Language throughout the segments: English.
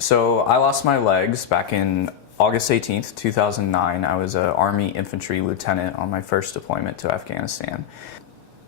So I lost my legs back in August 18th, 2009. I was an Army infantry lieutenant on my first deployment to Afghanistan.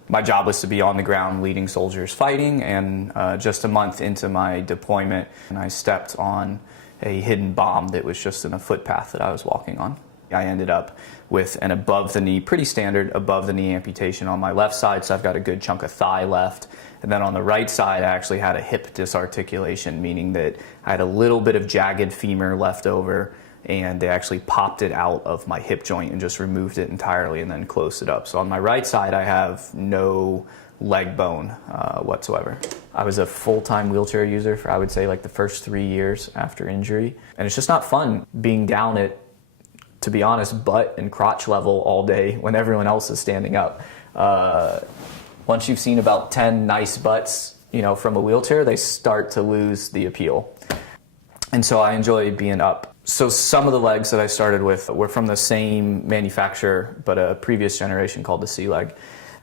My job was to be on the ground leading soldiers fighting, and just a month into my deployment, I stepped on a hidden bomb that was just in a footpath that I was walking on. I ended up with an above-the-knee, pretty standard above-the-knee amputation on my left side, so I've got a good chunk of thigh left. And then on the right side, I actually had a hip disarticulation, meaning that I had a little bit of jagged femur left over, and they actually popped it out of my hip joint and just removed it entirely and then closed it up. So on my right side, I have no leg bone whatsoever. I was a full-time wheelchair user for, I would say, like the first 3 years after injury. And it's just not fun being down at, to be honest, butt and crotch level all day when everyone else is standing up. Once you've seen about 10 nice butts, from a wheelchair, they start to lose the appeal. And so I enjoy being up. So some of the legs that I started with were from the same manufacturer, but a previous generation called the C-Leg.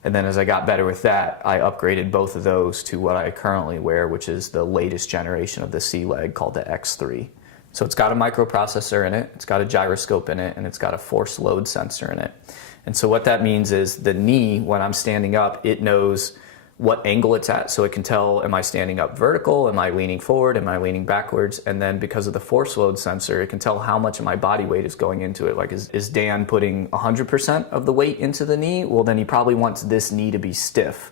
And then as I got better with that, I upgraded both of those to what I currently wear, which is the latest generation of the C-Leg called the X3. So it's got a microprocessor in it, it's got a gyroscope in it, and it's got a force load sensor in it. And so what that means is the knee, when I'm standing up, it knows what angle it's at, so it can tell, am I standing up vertical, am I leaning forward, am I leaning backwards, and then because of the force load sensor, it can tell how much of my body weight is going into it. Like, is Dan putting 100% of the weight into the knee? Well, then he probably wants this knee to be stiff.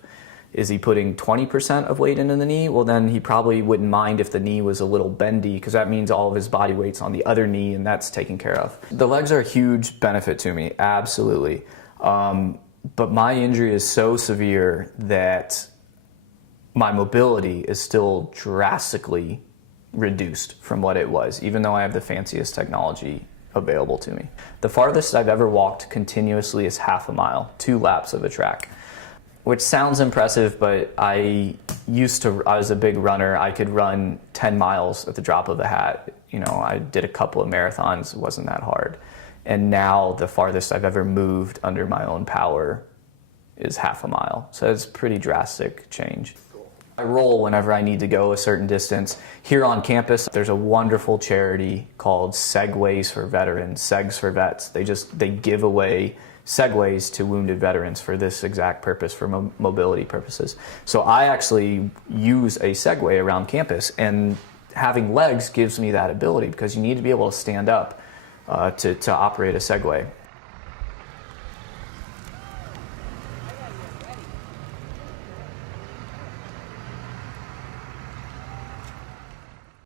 Is he putting 20% of weight into the knee? Well, then he probably wouldn't mind if the knee was a little bendy, because that means all of his body weight's on the other knee, and that's taken care of. The legs are a huge benefit to me, absolutely. But my injury is so severe that my mobility is still drastically reduced from what it was, even though I have the fanciest technology available to me. The farthest I've ever walked continuously is half a mile, 2 laps of a track, which sounds impressive, but I was a big runner. I could run 10 miles at the drop of a hat. I did a couple of marathons, it wasn't that hard. And now the farthest I've ever moved under my own power is half a mile. So it's a pretty drastic change. I roll whenever I need to go a certain distance. Here on campus, there's a wonderful charity called Segways for Veterans, Segs for Vets. They give away Segways to wounded veterans for this exact purpose, for mobility purposes. So I actually use a Segway around campus, and having legs gives me that ability, because you need to be able to stand up to operate a Segway.